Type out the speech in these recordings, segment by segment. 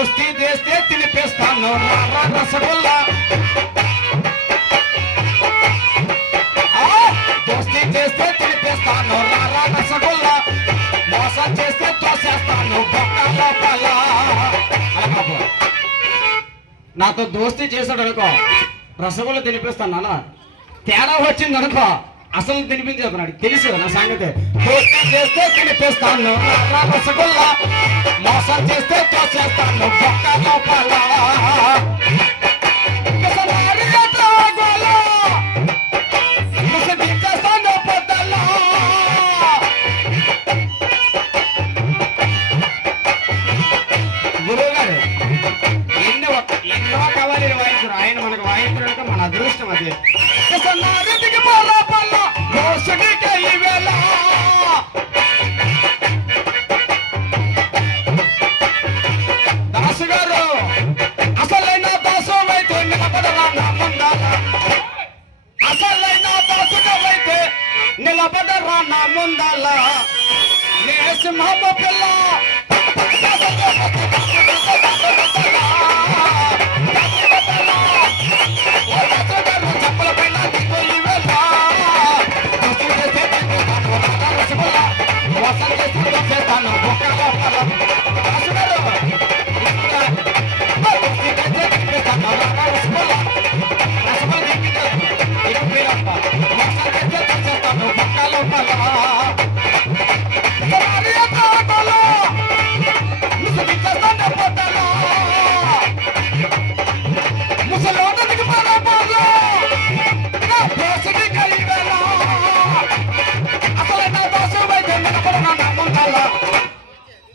దోస్తి చేస్తే తినిపిస్తాను రసగుల్లా దోస్తి చేస్తే తినిపిస్తాను రసగుల్లా మోసం చేస్తే తోసేస్తాను బొక్క లోపల. నాతో దోస్తి చేశాడు అనుకో రసగుల్లా తినిపిస్తాను అలా తేడా వచ్చింది అనుకో అసలు తినిపించేస్తున్నాడు తెలుసు నా సంగతి. దోస్తి చేస్తే తినిపిస్తాను రసగుల్లా మోసం చేస్తే తోసేస్తాను బొక్క లోపల. ఎన్నో కవాలీలు వాయించారు ఆయన మనకు వాయించడానికి మన అదృష్టం అది. దాసు గారు అసలైన దాసు అయితే నిలబడరా నా ముందాల, అసలైన దాసుకైతే నిలబడరా నా ముందాల. నే సింహమ్మ పిల్ల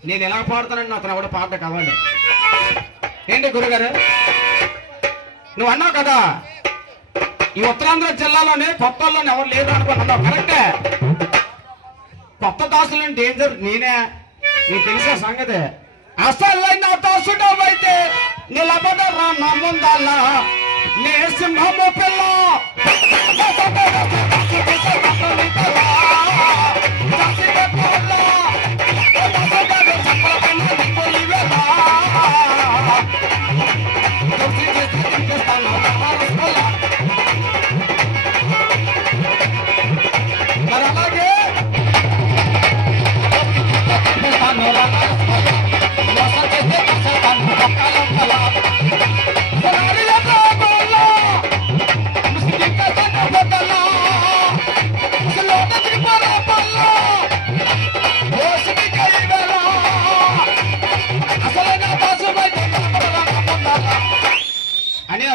నేను ఎలా పాడుతానండి అతను ఎవడ పాట కావాలి ఏంటి గురుగారు నువ్వు అన్నావు కదా ఈ ఉత్తరాంధ్ర జిల్లాలోనే కొత్తలోనే ఎవరు లేరు అనుకున్నావు కరెక్టే. కొత్త దాసులని డేంజర్ నేనే నీకు తెలిసే సంగతి. అసలైన దాసుడు అయితే నిలబడరా నా ముందాల నే సింహము పిల్ల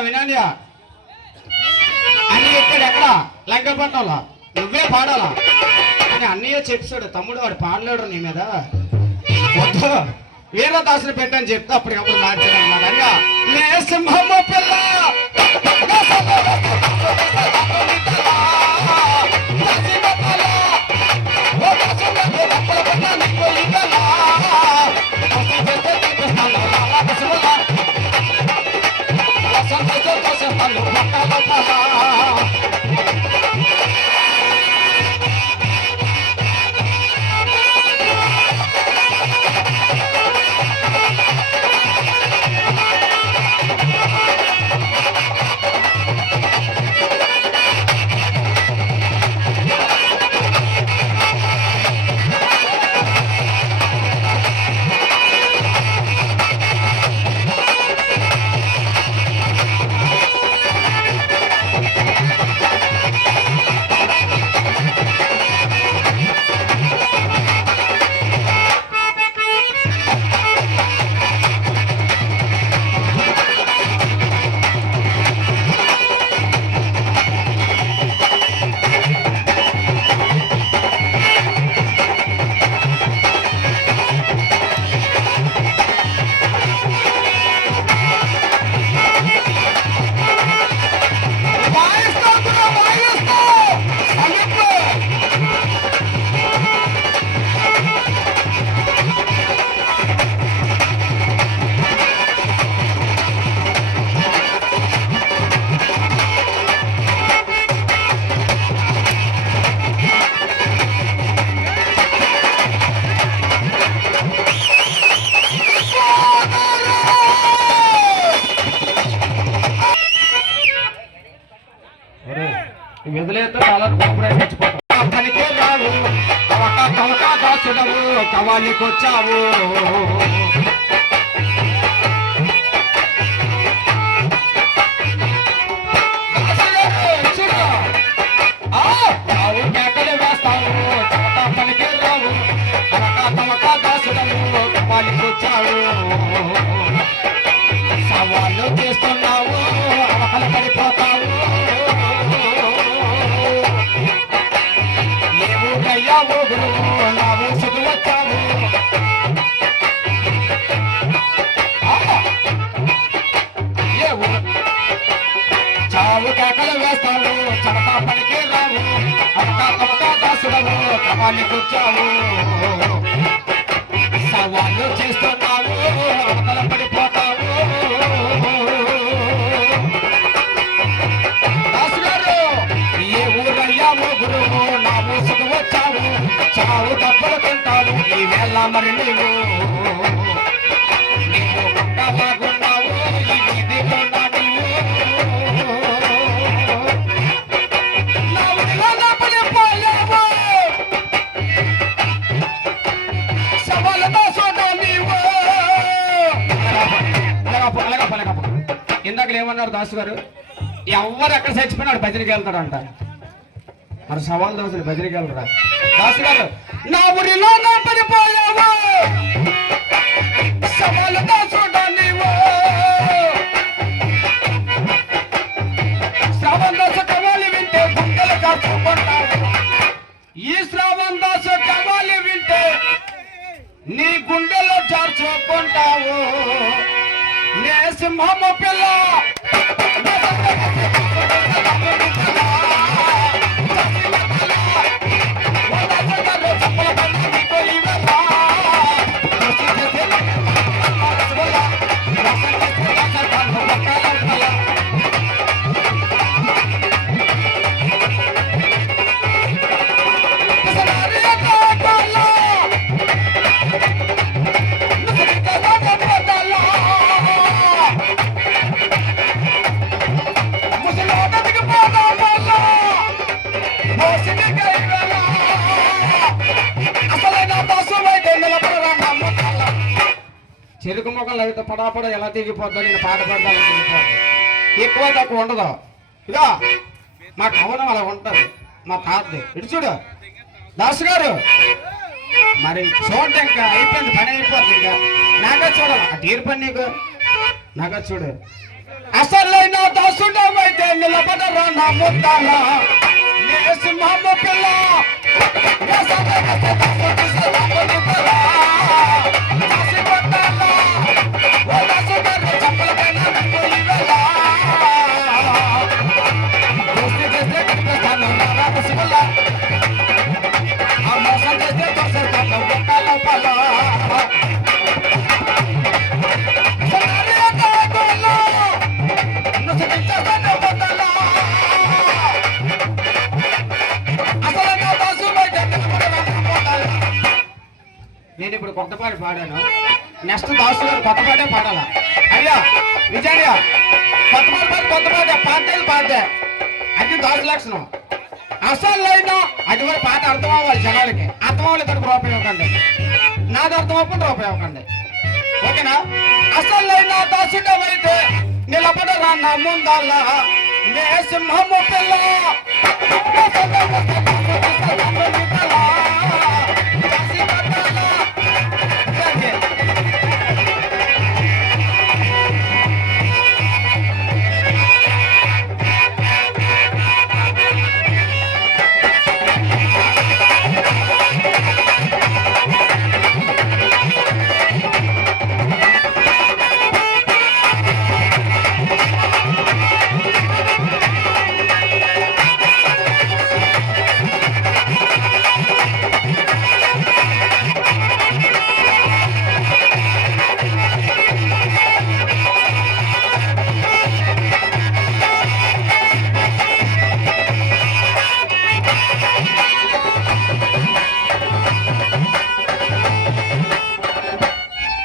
వినానియా అన్నయ్య ఇక్కడ ఎక్కడ లంకపట్నంలో నువ్వే పాడాలా అని అన్నయ్య చెప్పాడు. తమ్ముడు వాడు పాడలేడు నీ మీద వద్దు వేరే దాసులు పెట్టని చెప్తే అప్పటికప్పుడు మార్చాడు అన్నమాట. అయ్యా నే సింహమ్మ పిల్ల కవాలికొచ్చావు కేకలు వేస్తావు చమటా పనికి రావు తమకా దాసుడము కవాలికొచ్చావు సవాళ్ళు చేస్తున్నావు అవకల పడిపోతావు ఏమో కయ్యావు గురువు నా ఊసుకు వచ్చావు చావు కేకలు వేస్తావు చమటా పనికి రావు తమకా దాసుడము కవాలికొచ్చావు సవాళ్ళు చేస్తున్నావు అవకల పడిపోతావు దాసుగారు ఏ ఊరయ్యావు గురువు నా ఊసుకు వచ్చావు చావు దెబ్బలు తింటావు ఈ వేళ మరి నీవు బాగున్నావు ఈ వీధిలో నా నీవు నా ఊరిలో నా పడిపోయావు సవాళ్ళతో చూడ నీవు ఇందాక ఏమన్నారు దాసు గారు ఎవరు ఎక్కడ చచ్చిపోయినాడు భజనకి వెళ్తాడంట మరి సవాల్ దోశలు భజనకి వెళ్తాడా దాసు గారు నా ఊరిలో నా పడిపోయావు సవాళ్ళతో చూడ నీవు శ్రావణ దోశ కవాలి వింటే గుండెలు కాచుకుంటావు ఈ శ్రావణ దోశ కవాలి వింటే నీ గుండెలో చార్చుకుంటావు నే సింహము పిల్ల చెరుకు మొక్కలు అయితే పడాపడ ఎలా తెగిపోద్దా నేను పాట పడతాను తెగిపోద్ది ఎక్కువ తక్కువ ఉండదు ఇదో మా కవనం అలా ఉంటుంది మా తాతది ఇటు చూడు దాసు గారు మరి చూడండి ఇంకా అయిపోయింది పని అయిపోద్ది ఇంకా నాగా చూడాలి ఆ తీరు పని నీకు నాగా చూడు అసలైన దాసుడమైతే నిలబడరా నా ముద్దాల సింహమ్మ పిల్ల నేను ఇప్పుడు కొత్త పాట పాడాను నెక్స్ట్ దాసు గారు కొత్త పాటే పాడాలా అయ్యా విజయ కొత్త పాట పాడేది పాడే అది దాసు లక్షణం అసలు అది కూడా పాట అర్థం అవ్వాలి జనాలకి అర్థం అవ్వాలి ఇద్దరికి రూపాయి ఇవ్వకండి నాది అర్థం అవ్వకుండా రూపాయి ఇవ్వకండి ఓకేనా అసలు దాసుడమైతే నిలబడరా నా ముందల నే సింహము పిల్ల